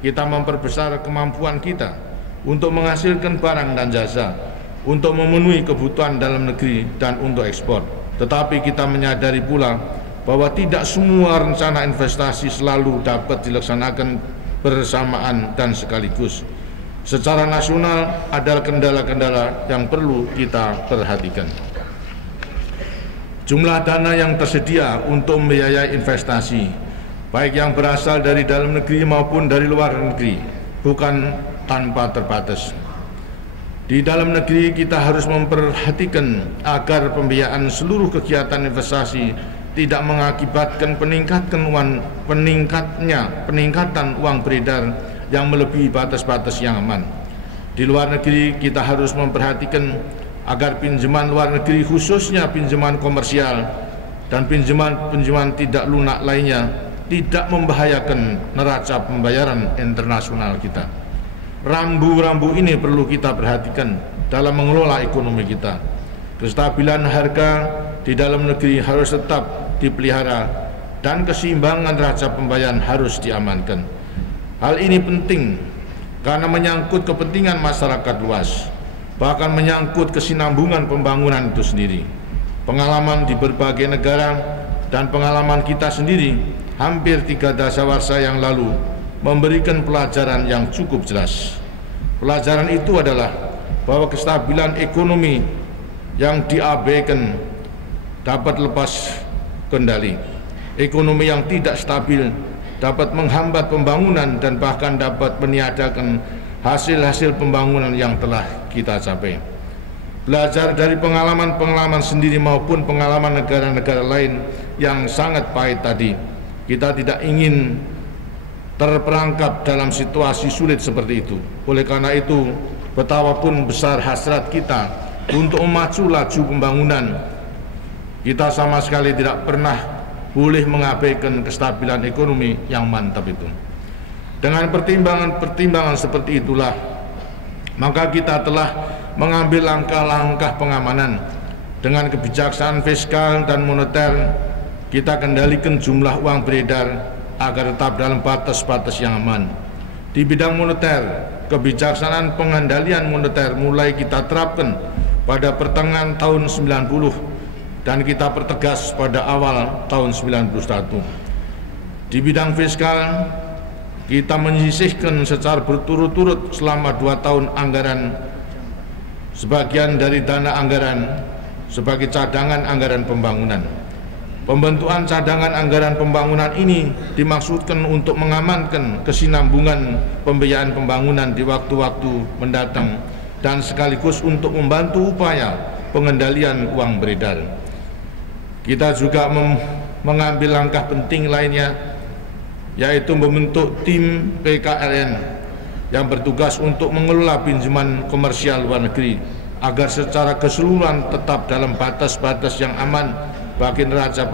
kita memperbesar kemampuan kita untuk menghasilkan barang dan jasa, untuk memenuhi kebutuhan dalam negeri dan untuk ekspor. Tetapi kita menyadari pula bahwa tidak semua rencana investasi selalu dapat dilaksanakan bersamaan dan sekaligus. Secara nasional ada kendala-kendala yang perlu kita perhatikan. Jumlah dana yang tersedia untuk membiayai investasi, baik yang berasal dari dalam negeri maupun dari luar negeri, bukan tanpa terbatas. Di dalam negeri kita harus memperhatikan agar pembiayaan seluruh kegiatan investasi tidak mengakibatkan peningkatan uang beredar yang melebihi batas-batas yang aman. Di luar negeri kita harus memperhatikan agar pinjaman luar negeri, khususnya pinjaman komersial dan pinjaman tidak lunak lainnya, tidak membahayakan neraca pembayaran internasional kita. Rambu-rambu ini perlu kita perhatikan dalam mengelola ekonomi kita. Kestabilan harga di dalam negeri harus tetap dipelihara dan keseimbangan neraca pembayaran harus diamankan. Hal ini penting karena menyangkut kepentingan masyarakat luas, bahkan menyangkut kesinambungan pembangunan itu sendiri. Pengalaman di berbagai negara dan pengalaman kita sendiri hampir 3 dasawarsa yang lalu memberikan pelajaran yang cukup jelas. Pelajaran itu adalah bahwa kestabilan ekonomi yang diabaikan dapat lepas kendali. Ekonomi yang tidak stabil dapat menghambat pembangunan dan bahkan dapat meniadakan hasil-hasil pembangunan yang telah kita capai. Belajar dari pengalaman-pengalaman sendiri maupun pengalaman negara-negara lain yang sangat pahit tadi, kita tidak ingin terperangkap dalam situasi sulit seperti itu. Oleh karena itu, betapapun besar hasrat kita untuk memacu laju pembangunan, kita sama sekali tidak pernah boleh mengabaikan kestabilan ekonomi yang mantap itu. Dengan pertimbangan-pertimbangan seperti itulah, maka kita telah mengambil langkah-langkah pengamanan. Dengan kebijaksanaan fiskal dan moneter, kita kendalikan jumlah uang beredar agar tetap dalam batas-batas yang aman. Di bidang moneter, kebijaksanaan pengendalian moneter mulai kita terapkan pada pertengahan tahun 90 dan kita pertegas pada awal tahun 91. Di bidang fiskal, kita menyisihkan secara berturut-turut selama 2 tahun anggaran sebagian dari dana anggaran sebagai cadangan anggaran pembangunan. Pembentukan cadangan anggaran pembangunan ini dimaksudkan untuk mengamankan kesinambungan pembiayaan pembangunan di waktu-waktu mendatang dan sekaligus untuk membantu upaya pengendalian uang beredar. Kita juga mengambil langkah penting lainnya, yaitu membentuk tim PKLN yang bertugas untuk mengelola pinjaman komersial luar negeri agar secara keseluruhan tetap dalam batas-batas yang aman bagi neraca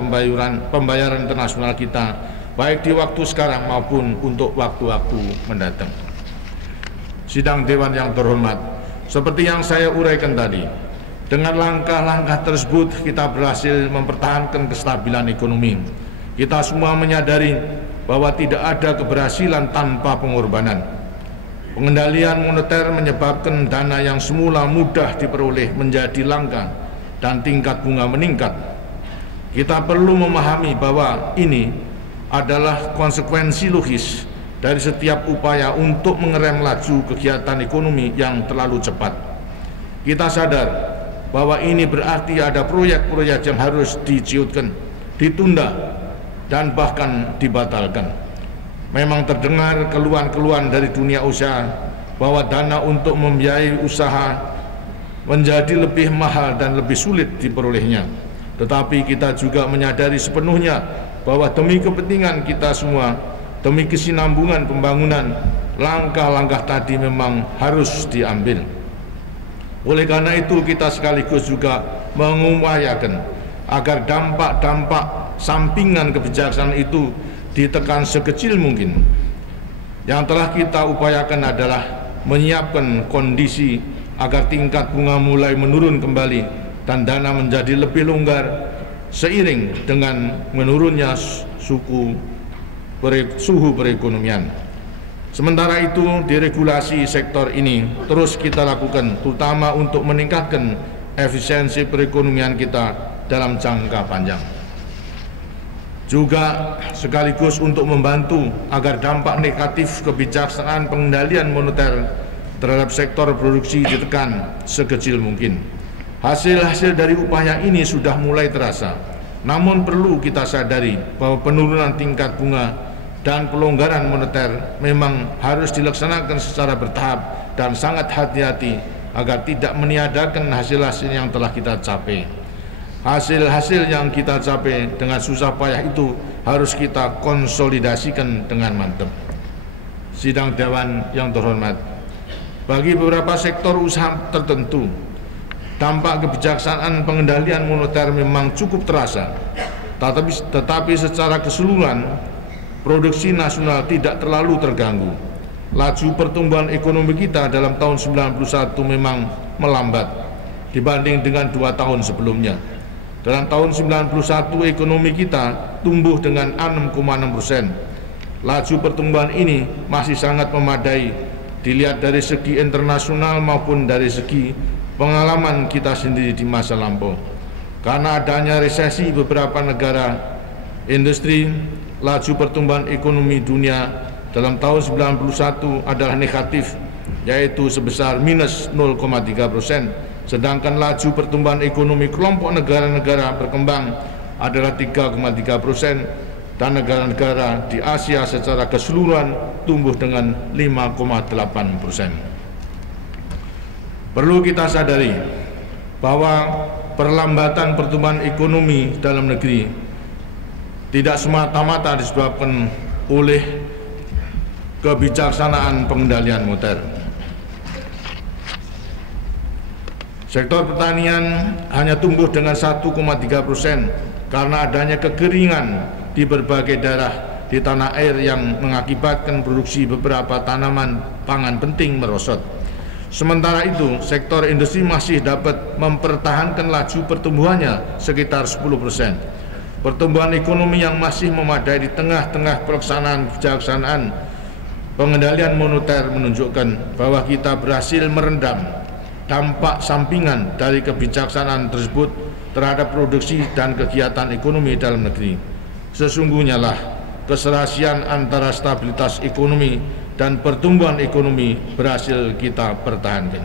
pembayaran internasional kita, baik di waktu sekarang maupun untuk waktu-waktu mendatang. Sidang Dewan yang terhormat, seperti yang saya uraikan tadi, dengan langkah-langkah tersebut kita berhasil mempertahankan kestabilan ekonomi. Kita semua menyadari bahwa tidak ada keberhasilan tanpa pengorbanan. Pengendalian moneter menyebabkan dana yang semula mudah diperoleh menjadi langka dan tingkat bunga meningkat. Kita perlu memahami bahwa ini adalah konsekuensi logis dari setiap upaya untuk mengerem laju kegiatan ekonomi yang terlalu cepat. Kita sadar bahwa ini berarti ada proyek-proyek yang harus diciutkan, ditunda, dan bahkan dibatalkan. Memang terdengar keluhan-keluhan dari dunia usaha bahwa dana untuk membiayai usaha menjadi lebih mahal dan lebih sulit diperolehnya. Tetapi kita juga menyadari sepenuhnya bahwa demi kepentingan kita semua, demi kesinambungan pembangunan, langkah-langkah tadi memang harus diambil. Oleh karena itu kita sekaligus juga mengupayakan agar dampak-dampak sampingan kebijaksanaan itu ditekan sekecil mungkin. Yang telah kita upayakan adalah menyiapkan kondisi agar tingkat bunga mulai menurun kembali dan dana menjadi lebih longgar seiring dengan menurunnya suhu perekonomian. Sementara itu, deregulasi sektor ini terus kita lakukan, terutama untuk meningkatkan efisiensi perekonomian kita dalam jangka panjang. Juga sekaligus untuk membantu agar dampak negatif kebijaksanaan pengendalian moneter terhadap sektor produksi ditekan sekecil mungkin. Hasil-hasil dari upaya ini sudah mulai terasa, namun perlu kita sadari bahwa penurunan tingkat bunga dan pelonggaran moneter memang harus dilaksanakan secara bertahap dan sangat hati-hati agar tidak meniadakan hasil-hasil yang telah kita capai. Hasil-hasil yang kita capai dengan susah payah itu harus kita konsolidasikan dengan mantap. Sidang Dewan yang terhormat, bagi beberapa sektor usaha tertentu, dampak kebijaksanaan pengendalian moneter memang cukup terasa, tetapi secara keseluruhan produksi nasional tidak terlalu terganggu. Laju pertumbuhan ekonomi kita dalam tahun 91 memang melambat dibanding dengan 2 tahun sebelumnya. Dalam tahun 91 ekonomi kita tumbuh dengan 6,6%. Laju pertumbuhan ini masih sangat memadai dilihat dari segi internasional maupun dari segi pengalaman kita sendiri di masa lampau. Karena adanya resesi beberapa negara industri, laju pertumbuhan ekonomi dunia dalam tahun 91 adalah negatif, yaitu sebesar minus 0,3%, sedangkan laju pertumbuhan ekonomi kelompok negara-negara berkembang adalah 3,3% dan negara-negara di Asia secara keseluruhan tumbuh dengan 5,8%. Perlu kita sadari bahwa perlambatan pertumbuhan ekonomi dalam negeri tidak semata-mata disebabkan oleh kebijaksanaan pengendalian moneter. Sektor pertanian hanya tumbuh dengan 1,3% karena adanya kekeringan di berbagai daerah di tanah air yang mengakibatkan produksi beberapa tanaman pangan penting merosot. Sementara itu, sektor industri masih dapat mempertahankan laju pertumbuhannya sekitar 10%. Pertumbuhan ekonomi yang masih memadai di tengah-tengah pelaksanaan kebijaksanaan pengendalian moneter menunjukkan bahwa kita berhasil merendam dampak sampingan dari kebijaksanaan tersebut terhadap produksi dan kegiatan ekonomi dalam negeri. Sesungguhnya lah keserasian antara stabilitas ekonomi dan pertumbuhan ekonomi berhasil kita pertahankan.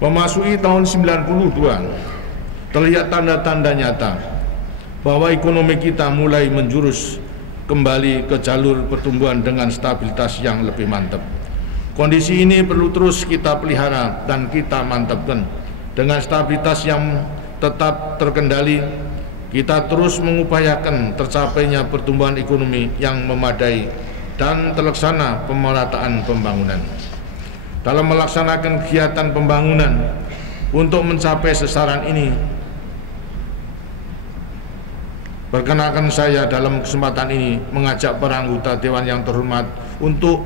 Memasuki tahun 92, terlihat tanda-tanda nyata bahwa ekonomi kita mulai menjurus kembali ke jalur pertumbuhan dengan stabilitas yang lebih mantap. Kondisi ini perlu terus kita pelihara dan kita mantapkan. Dengan stabilitas yang tetap terkendali, kita terus mengupayakan tercapainya pertumbuhan ekonomi yang memadai dan terlaksana pemerataan pembangunan. Dalam melaksanakan kegiatan pembangunan untuk mencapai sasaran ini, perkenalkan saya dalam kesempatan ini mengajak para anggota Dewan yang terhormat untuk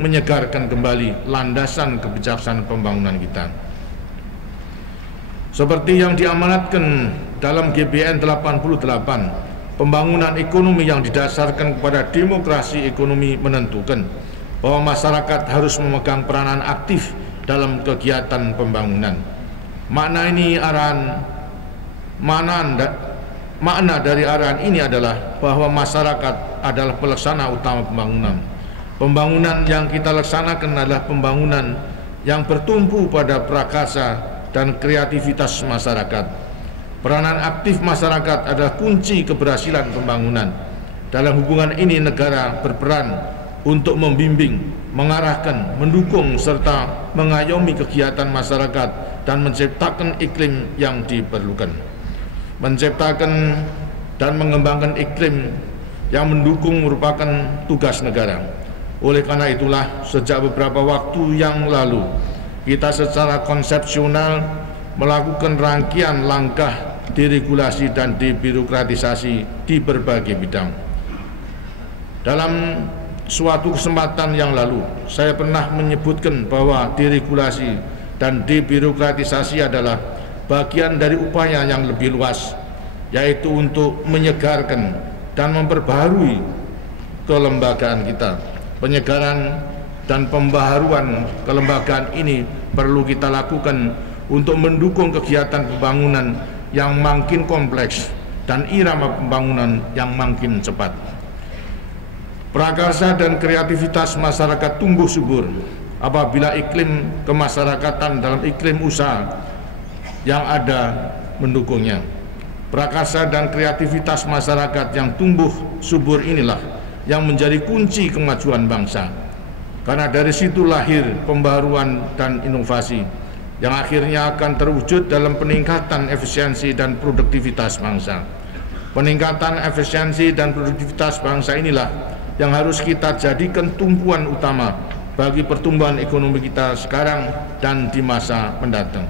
menyegarkan kembali landasan kebijaksanaan pembangunan kita. Seperti yang diamanatkan dalam GBN 88, pembangunan ekonomi yang didasarkan kepada demokrasi ekonomi menentukan bahwa masyarakat harus memegang peranan aktif dalam kegiatan pembangunan. Makna dari arahan ini adalah bahwa masyarakat adalah pelaksana utama pembangunan. Pembangunan yang kita laksanakan adalah pembangunan yang bertumpu pada prakarsa dan kreativitas masyarakat. Peranan aktif masyarakat adalah kunci keberhasilan pembangunan. Dalam hubungan ini negara berperan untuk membimbing, mengarahkan, mendukung, serta mengayomi kegiatan masyarakat dan menciptakan iklim yang diperlukan. Menciptakan dan mengembangkan iklim yang mendukung merupakan tugas negara. Oleh karena itulah, sejak beberapa waktu yang lalu, kita secara konsepsional melakukan rangkaian langkah deregulasi dan debirokratisasi di berbagai bidang. Dalam suatu kesempatan yang lalu, saya pernah menyebutkan bahwa deregulasi dan debirokratisasi adalah bagian dari upaya yang lebih luas, yaitu untuk menyegarkan dan memperbaharui kelembagaan kita, Penyegaran dan pembaharuan kelembagaan ini perlu kita lakukan untuk mendukung kegiatan pembangunan yang makin kompleks dan irama pembangunan yang makin cepat. Prakarsa dan kreativitas masyarakat tumbuh subur apabila iklim kemasyarakatan dalam iklim usaha yang ada mendukungnya. Prakarsa dan kreativitas masyarakat yang tumbuh subur inilah yang menjadi kunci kemajuan bangsa. Karena dari situ lahir pembaruan dan inovasi yang akhirnya akan terwujud dalam peningkatan efisiensi dan produktivitas bangsa. Peningkatan efisiensi dan produktivitas bangsa inilah yang harus kita jadikan tumpuan utama bagi pertumbuhan ekonomi kita sekarang dan di masa mendatang.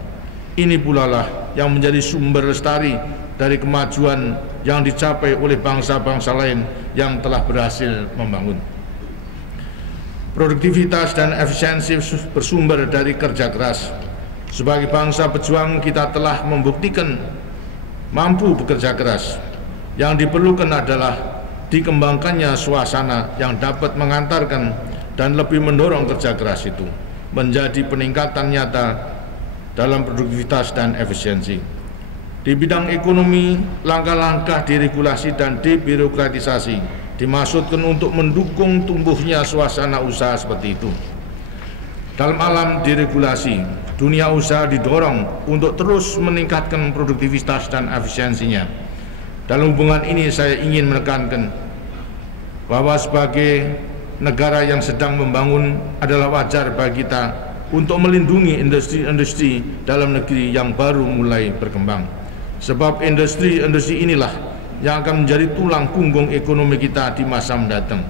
Ini pula lah yang menjadi sumber lestari dari kemajuan yang dicapai oleh bangsa-bangsa lain yang telah berhasil membangun. Produktivitas dan efisiensi bersumber dari kerja keras. Sebagai bangsa pejuang kita telah membuktikan mampu bekerja keras. Yang diperlukan adalah dikembangkannya suasana yang dapat mengantarkan dan lebih mendorong kerja keras itu menjadi peningkatan nyata dalam produktivitas dan efisiensi. Di bidang ekonomi, langkah-langkah deregulasi dan debirokratisasi dimaksudkan untuk mendukung tumbuhnya suasana usaha seperti itu. Dalam alam deregulasi, dunia usaha didorong untuk terus meningkatkan produktivitas dan efisiensinya. Dalam hubungan ini saya ingin menekankan bahwa sebagai negara yang sedang membangun adalah wajar bagi kita untuk melindungi industri-industri dalam negeri yang baru mulai berkembang. Sebab industri-industri inilah yang akan menjadi tulang punggung ekonomi kita di masa mendatang.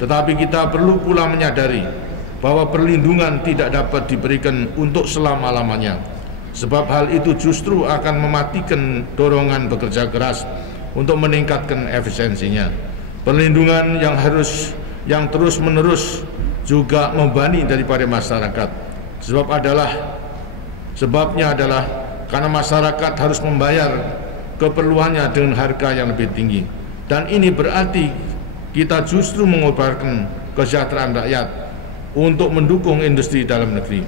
Tetapi kita perlu pula menyadari bahwa perlindungan tidak dapat diberikan untuk selama-lamanya. Sebab hal itu justru akan mematikan dorongan bekerja keras untuk meningkatkan efisiensinya. Perlindungan yang terus-menerus juga membebani daripada masyarakat. Sebabnya adalah karena masyarakat harus membayar keperluannya dengan harga yang lebih tinggi. Dan ini berarti kita justru mengorbankan kesejahteraan rakyat untuk mendukung industri dalam negeri.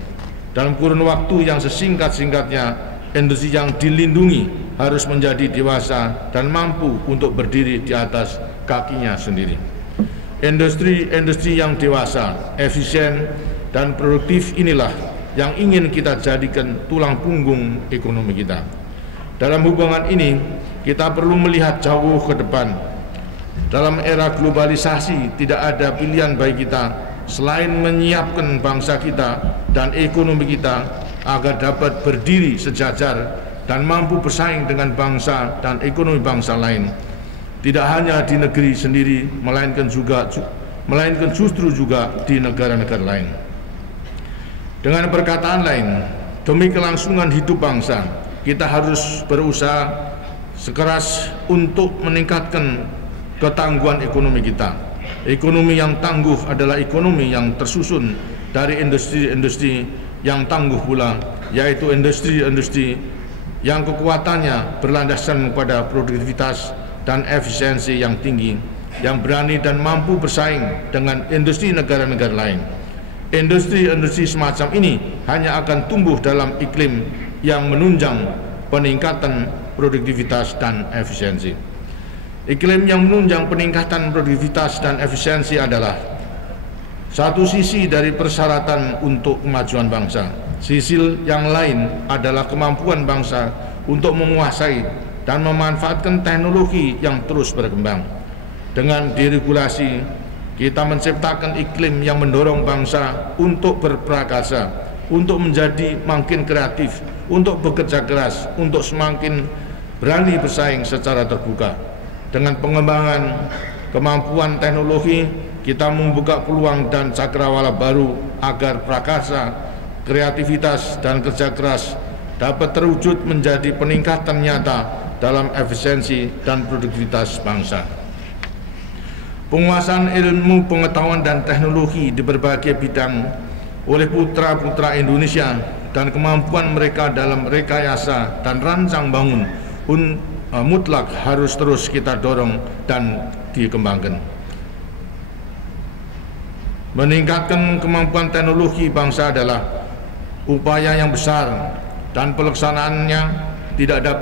Dalam kurun waktu yang sesingkat-singkatnya, industri yang dilindungi harus menjadi dewasa dan mampu untuk berdiri di atas kakinya sendiri. Industri yang dewasa, efisien, dan produktif inilah yang ingin kita jadikan tulang punggung ekonomi kita. Dalam hubungan ini, kita perlu melihat jauh ke depan. Dalam era globalisasi, tidak ada pilihan bagi kita selain menyiapkan bangsa kita dan ekonomi kita agar dapat berdiri sejajar dan mampu bersaing dengan bangsa dan ekonomi bangsa lain. Tidak hanya di negeri sendiri, melainkan justru juga di negara-negara lain. Dengan perkataan lain, demi kelangsungan hidup bangsa, kita harus berusaha sekeras untuk meningkatkan ketangguhan ekonomi kita. Ekonomi yang tangguh adalah ekonomi yang tersusun dari industri-industri yang tangguh pula, yaitu industri-industri yang kekuatannya berlandaskan pada produktivitas dan efisiensi yang tinggi, yang berani dan mampu bersaing dengan industri negara-negara lain. Industri-industri semacam ini hanya akan tumbuh dalam iklim yang menunjang peningkatan produktivitas dan efisiensi. Iklim yang menunjang peningkatan produktivitas dan efisiensi adalah satu sisi dari persyaratan untuk kemajuan bangsa. Sisi yang lain adalah kemampuan bangsa untuk menguasai dan memanfaatkan teknologi yang terus berkembang. Dengan deregulasi, kita menciptakan iklim yang mendorong bangsa untuk berprakarsa, untuk menjadi makin kreatif, untuk bekerja keras, untuk semakin berani bersaing secara terbuka. Dengan pengembangan kemampuan teknologi, kita membuka peluang dan cakrawala baru agar prakarsa, kreativitas, dan kerja keras dapat terwujud menjadi peningkatan nyata dalam efisiensi dan produktivitas bangsa. Penguasaan ilmu pengetahuan dan teknologi di berbagai bidang oleh putra-putra Indonesia dan kemampuan mereka dalam rekayasa dan rancang bangun mutlak harus terus kita dorong dan dikembangkan. Meningkatkan kemampuan teknologi bangsa adalah upaya yang besar dan pelaksanaannya tidak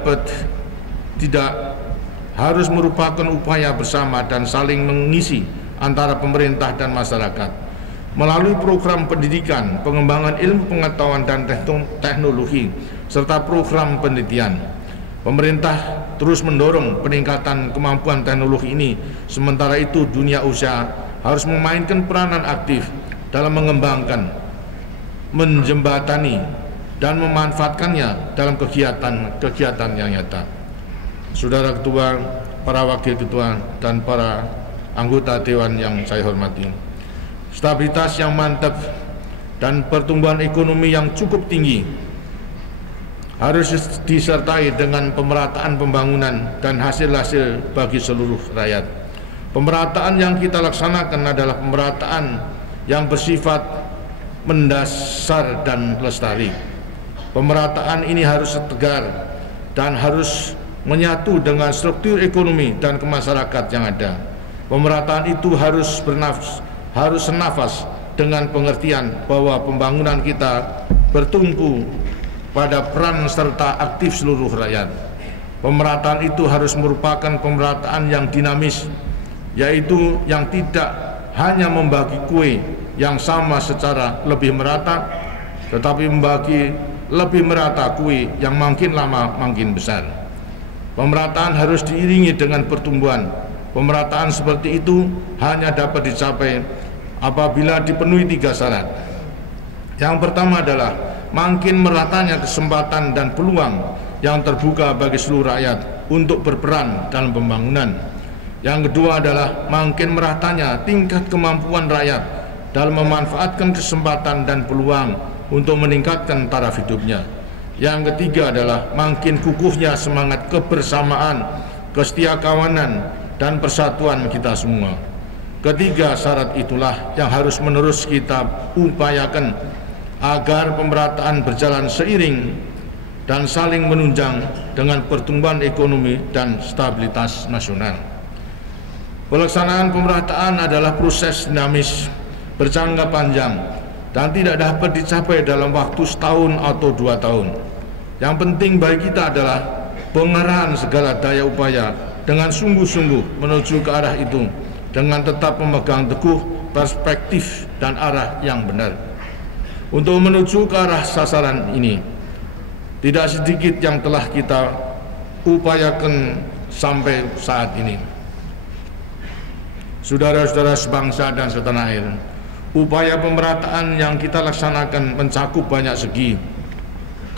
harus merupakan upaya bersama dan saling mengisi antara pemerintah dan masyarakat. Melalui program pendidikan, pengembangan ilmu pengetahuan dan teknologi, serta program penelitian, pemerintah terus mendorong peningkatan kemampuan teknologi ini. Sementara itu, dunia usaha harus memainkan peranan aktif dalam mengembangkan, menjembatani, dan memanfaatkannya dalam kegiatan yang nyata. Saudara Ketua, para Wakil Ketua, dan para anggota Dewan yang saya hormati, stabilitas yang mantap dan pertumbuhan ekonomi yang cukup tinggi harus disertai dengan pemerataan pembangunan dan hasil-hasil bagi seluruh rakyat. Pemerataan yang kita laksanakan adalah pemerataan yang bersifat mendasar dan lestari. Pemerataan ini harus tegar dan harus menyatu dengan struktur ekonomi dan kemasyarakat yang ada. Pemerataan itu harus senafas dengan pengertian bahwa pembangunan kita bertumpu pada peran serta aktif seluruh rakyat. Pemerataan itu harus merupakan pemerataan yang dinamis, yaitu yang tidak hanya membagi kue yang sama secara lebih merata, tetapi membagi lebih merata kue yang makin lama makin besar. Pemerataan harus diiringi dengan pertumbuhan. Pemerataan seperti itu hanya dapat dicapai apabila dipenuhi 3 syarat. Yang pertama adalah makin meratanya kesempatan dan peluang yang terbuka bagi seluruh rakyat untuk berperan dalam pembangunan. Yang kedua adalah makin meratanya tingkat kemampuan rakyat dalam memanfaatkan kesempatan dan peluang untuk meningkatkan taraf hidupnya. Yang ketiga adalah makin kukuhnya semangat kebersamaan, kesetiakawanan, dan persatuan kita semua. Ketiga syarat itulah yang harus menerus kita upayakan agar pemerataan berjalan seiring dan saling menunjang dengan pertumbuhan ekonomi dan stabilitas nasional. Pelaksanaan pemerataan adalah proses dinamis, berjangka panjang, dan tidak dapat dicapai dalam waktu setahun atau 2 tahun. Yang penting bagi kita adalah pengerahan segala daya upaya dengan sungguh-sungguh menuju ke arah itu, dengan tetap memegang teguh perspektif dan arah yang benar. Untuk menuju ke arah sasaran ini, tidak sedikit yang telah kita upayakan sampai saat ini. Saudara-saudara sebangsa dan setanah air, upaya pemerataan yang kita laksanakan mencakup banyak segi,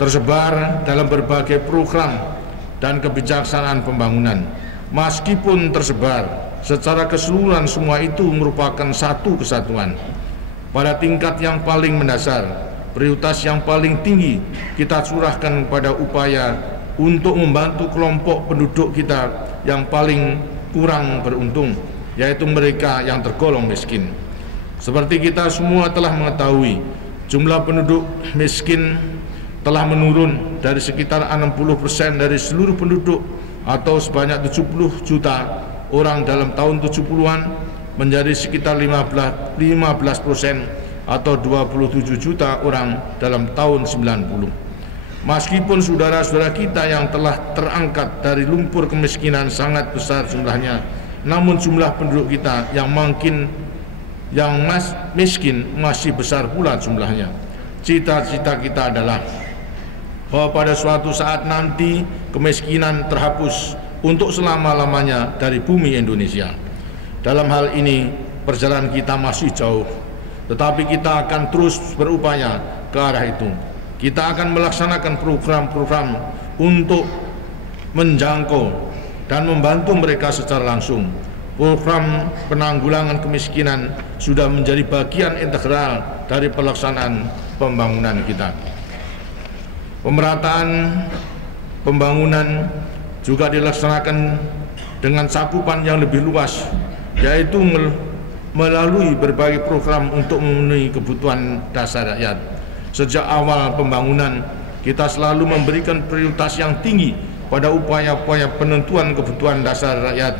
tersebar dalam berbagai program dan kebijaksanaan pembangunan. Meskipun tersebar secara keseluruhan, semua itu merupakan satu kesatuan. Pada tingkat yang paling mendasar, prioritas yang paling tinggi kita curahkan pada upaya untuk membantu kelompok penduduk kita yang paling kurang beruntung, yaitu mereka yang tergolong miskin. Seperti kita semua telah mengetahui, jumlah penduduk miskin telah menurun dari sekitar 60% dari seluruh penduduk atau sebanyak 70 juta orang dalam tahun 70-an menjadi sekitar 15% atau 27 juta orang dalam tahun 90. Meskipun saudara-saudara kita yang telah terangkat dari lumpur kemiskinan sangat besar jumlahnya, namun jumlah penduduk kita yang miskin masih besar pula jumlahnya. Cita-cita kita adalah bahwa pada suatu saat nanti kemiskinan terhapus untuk selama-lamanya dari bumi Indonesia. Dalam hal ini perjalanan kita masih jauh, tetapi kita akan terus berupaya ke arah itu. Kita akan melaksanakan program-program untuk menjangkau dan membantu mereka secara langsung. Program penanggulangan kemiskinan sudah menjadi bagian integral dari pelaksanaan pembangunan kita. Pemerataan pembangunan juga dilaksanakan dengan cakupan yang lebih luas, yaitu melalui berbagai program untuk memenuhi kebutuhan dasar rakyat. Sejak awal pembangunan, kita selalu memberikan prioritas yang tinggi pada upaya-upaya penentuan kebutuhan dasar rakyat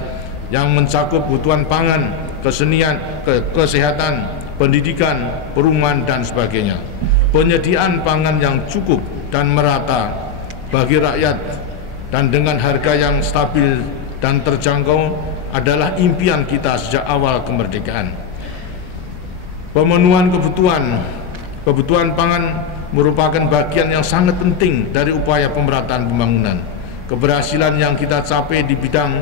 yang mencakup kebutuhan pangan, kesenian, kesehatan, pendidikan, perumahan, dan sebagainya. Penyediaan pangan yang cukup dan merata bagi rakyat dan dengan harga yang stabil dan terjangkau adalah impian kita sejak awal kemerdekaan. Pemenuhan kebutuhan pangan merupakan bagian yang sangat penting dari upaya pemerataan pembangunan. Keberhasilan yang kita capai di bidang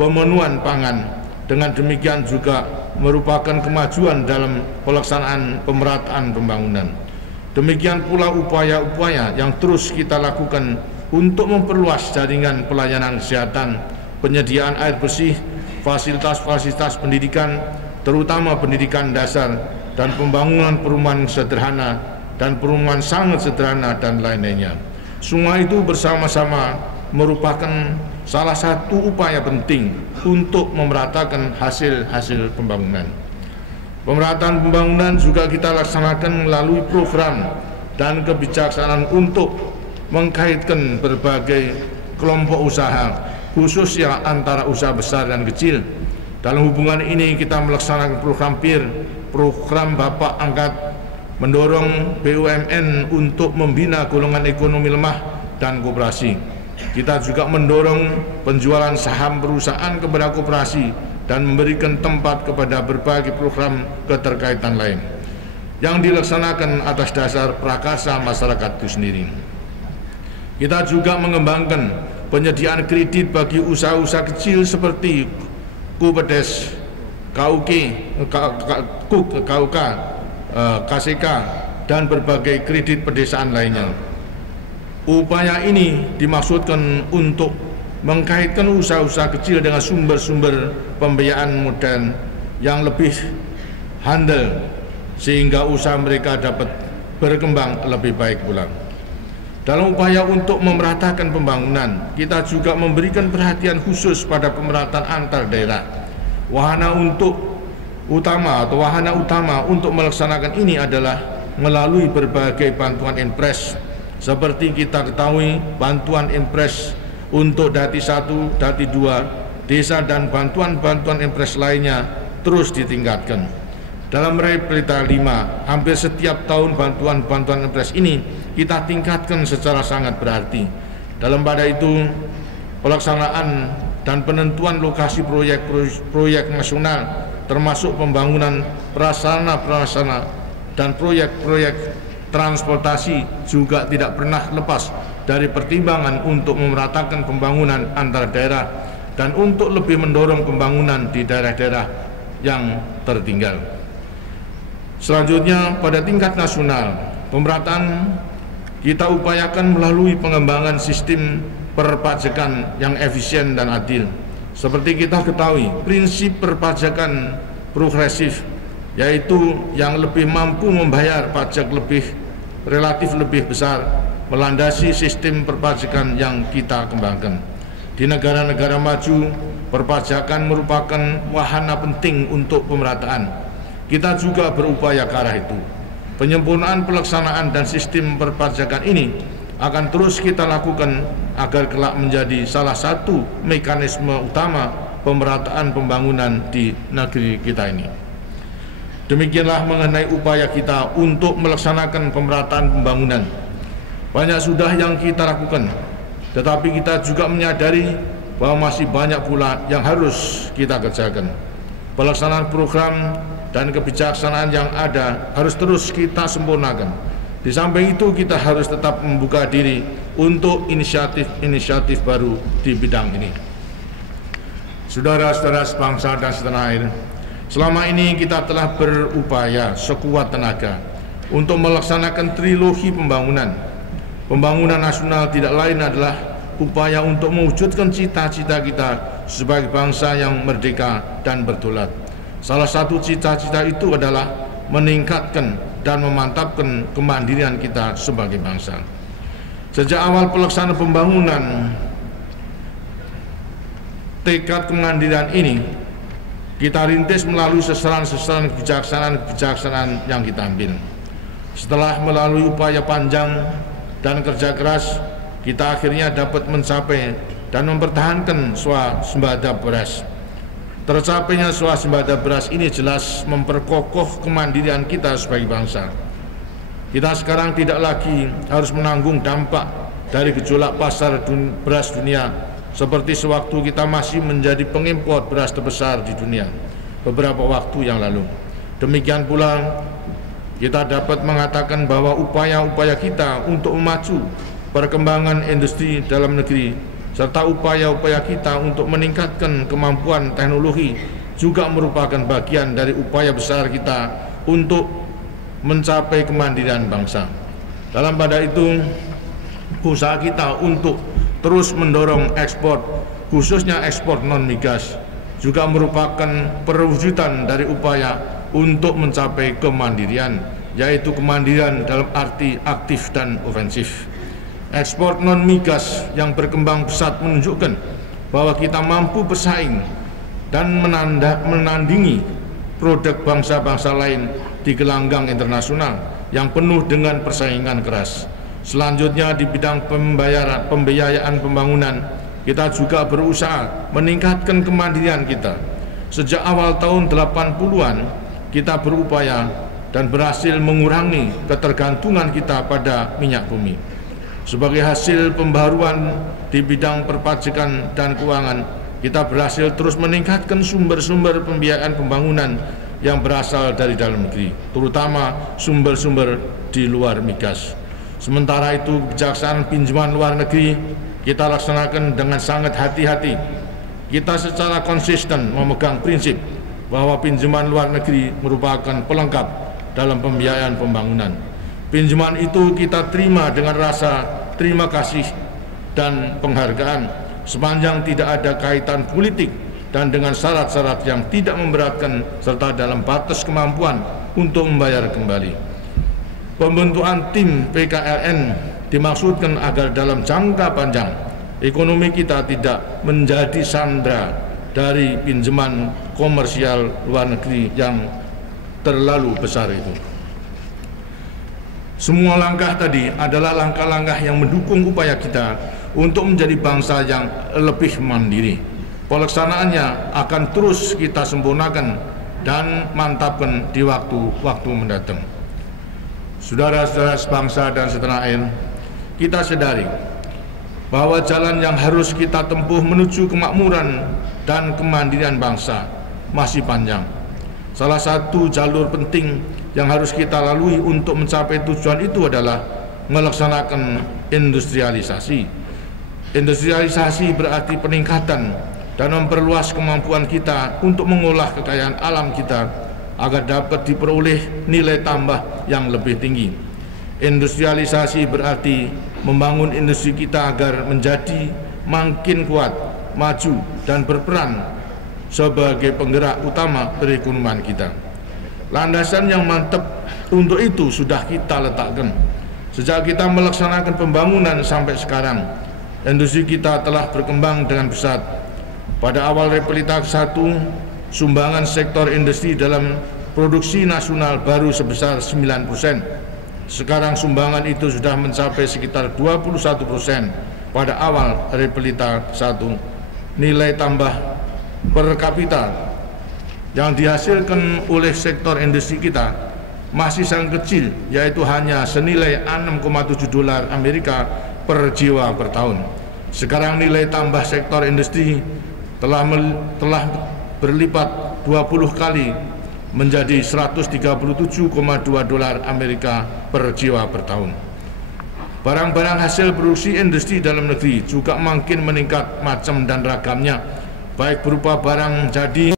pemenuhan pangan dengan demikian juga merupakan kemajuan dalam pelaksanaan pemerataan pembangunan. Demikian pula upaya-upaya yang terus kita lakukan untuk memperluas jaringan pelayanan kesehatan, penyediaan air bersih, fasilitas-fasilitas pendidikan, terutama pendidikan dasar, dan pembangunan perumahan sederhana dan perumahan sangat sederhana dan lain-lainnya. Semua itu bersama-sama merupakan salah satu upaya penting untuk memeratakan hasil-hasil pembangunan. Pemerataan pembangunan juga kita laksanakan melalui program dan kebijaksanaan untuk mengkaitkan berbagai kelompok usaha, khususnya antara usaha besar dan kecil. Dalam hubungan ini kita melaksanakan program PIR, program Bapak Angkat, mendorong BUMN untuk membina golongan ekonomi lemah dan koperasi. Kita juga mendorong penjualan saham perusahaan kepada koperasi dan memberikan tempat kepada berbagai program keterkaitan lain yang dilaksanakan atas dasar prakarsa masyarakat itu sendiri. Kita juga mengembangkan penyediaan kredit bagi usaha-usaha kecil seperti KUPEDES, KUK, KCK, dan berbagai kredit pedesaan lainnya. Upaya ini dimaksudkan untuk mengkaitkan usaha-usaha kecil dengan sumber-sumber pembiayaan modern yang lebih handal sehingga usaha mereka dapat berkembang lebih baik pula. Dalam upaya untuk memeratakan pembangunan, kita juga memberikan perhatian khusus pada pemerataan antar daerah. Wahana utama untuk melaksanakan ini adalah melalui berbagai bantuan impres. Seperti kita ketahui, bantuan impres untuk Dati 1, Dati 2, desa dan bantuan-bantuan impres lainnya terus ditingkatkan. Dalam Berita 5, hampir setiap tahun bantuan-bantuan impres ini kita tingkatkan secara sangat berarti. Dalam pada itu, pelaksanaan dan penentuan lokasi proyek nasional termasuk pembangunan prasarana dan proyek-proyek transportasi juga tidak pernah lepas dari pertimbangan untuk memeratakan pembangunan antar daerah dan untuk lebih mendorong pembangunan di daerah-daerah yang tertinggal. Selanjutnya, pada tingkat nasional, pemerataan kita upayakan melalui pengembangan sistem perpajakan yang efisien dan adil. Seperti kita ketahui, prinsip perpajakan progresif, yaitu yang lebih mampu membayar pajak relatif lebih besar, melandasi sistem perpajakan yang kita kembangkan. Di negara-negara maju, perpajakan merupakan wahana penting untuk pemerataan. Kita juga berupaya ke arah itu. Penyempurnaan pelaksanaan dan sistem perpajakan ini akan terus kita lakukan agar kelak menjadi salah satu mekanisme utama pemerataan pembangunan di negeri kita ini. Demikianlah mengenai upaya kita untuk melaksanakan pemerataan pembangunan. Banyak sudah yang kita lakukan, tetapi kita juga menyadari bahwa masih banyak pula yang harus kita kerjakan. Pelaksanaan program dan kebijaksanaan yang ada harus terus kita sempurnakan. Di samping itu, kita harus tetap membuka diri untuk inisiatif-inisiatif baru di bidang ini. Saudara-saudara sebangsa dan setanah air, selama ini kita telah berupaya sekuat tenaga untuk melaksanakan trilogi pembangunan. Pembangunan nasional tidak lain adalah upaya untuk mewujudkan cita-cita kita sebagai bangsa yang merdeka dan berdaulat. Salah satu cita-cita itu adalah meningkatkan dan memantapkan kemandirian kita sebagai bangsa. Sejak awal pelaksanaan pembangunan, tekad kemandirian ini kita rintis melalui sasaran-sasaran kebijaksanaan yang kita ambil. Setelah melalui upaya panjang dan kerja keras, kita akhirnya dapat mencapai dan mempertahankan swasembada beras. Tercapainya swasembada beras ini jelas memperkokoh kemandirian kita sebagai bangsa. Kita sekarang tidak lagi harus menanggung dampak dari gejolak pasar beras dunia seperti sewaktu kita masih menjadi pengimpor beras terbesar di dunia beberapa waktu yang lalu. Demikian pula kita dapat mengatakan bahwa upaya-upaya kita untuk memacu perkembangan industri dalam negeri serta upaya-upaya kita untuk meningkatkan kemampuan teknologi juga merupakan bagian dari upaya besar kita untuk mencapai kemandirian bangsa. Dalam pada itu, usaha kita untuk terus mendorong ekspor, khususnya ekspor non-migas, juga merupakan perwujudan dari upaya untuk mencapai kemandirian, yaitu kemandirian dalam arti aktif dan ofensif. Ekspor non-migas yang berkembang pesat menunjukkan bahwa kita mampu bersaing dan menandingi produk bangsa-bangsa lain di gelanggang internasional yang penuh dengan persaingan keras. Selanjutnya di bidang pembiayaan pembangunan, kita juga berusaha meningkatkan kemandirian kita. Sejak awal tahun 80-an, kita berupaya dan berhasil mengurangi ketergantungan kita pada minyak bumi. Sebagai hasil pembaruan di bidang perpajakan dan keuangan, kita berhasil terus meningkatkan sumber-sumber pembiayaan pembangunan yang berasal dari dalam negeri, terutama sumber-sumber di luar migas. Sementara itu, kebijaksanaan pinjaman luar negeri kita laksanakan dengan sangat hati-hati. Kita secara konsisten memegang prinsip bahwa pinjaman luar negeri merupakan pelengkap dalam pembiayaan pembangunan. Pinjaman itu kita terima dengan rasa terima kasih dan penghargaan sepanjang tidak ada kaitan politik dan dengan syarat-syarat yang tidak memberatkan serta dalam batas kemampuan untuk membayar kembali. Pembentukan tim PKLN dimaksudkan agar dalam jangka panjang ekonomi kita tidak menjadi sandera dari pinjaman komersial luar negeri yang terlalu besar itu. Semua langkah tadi adalah langkah-langkah yang mendukung upaya kita untuk menjadi bangsa yang lebih mandiri. Pelaksanaannya akan terus kita sempurnakan dan mantapkan di waktu-waktu mendatang. Saudara-saudara sebangsa dan setanah air, kita sadari bahwa jalan yang harus kita tempuh menuju kemakmuran dan kemandirian bangsa masih panjang. Salah satu jalur penting yang harus kita lalui untuk mencapai tujuan itu adalah melaksanakan industrialisasi. Industrialisasi berarti peningkatan dan memperluas kemampuan kita untuk mengolah kekayaan alam kita agar dapat diperoleh nilai tambah yang lebih tinggi. Industrialisasi berarti membangun industri kita agar menjadi makin kuat, maju, dan berperan sebagai penggerak utama perekonomian kita. Landasan yang mantap untuk itu sudah kita letakkan. Sejak kita melaksanakan pembangunan sampai sekarang, industri kita telah berkembang dengan pesat. Pada awal Republik 1, sumbangan sektor industri dalam produksi nasional baru sebesar 9%. Sekarang sumbangan itu sudah mencapai sekitar 21% pada awal Republik 1. Nilai tambah per kapita yang dihasilkan oleh sektor industri kita masih sangat kecil, yaitu hanya senilai $6,7 per jiwa per tahun. Sekarang nilai tambah sektor industri telah berlipat 20 kali menjadi $137,2 per jiwa per tahun. Barang-barang hasil produksi industri dalam negeri juga makin meningkat macam dan ragamnya, baik berupa barang jadi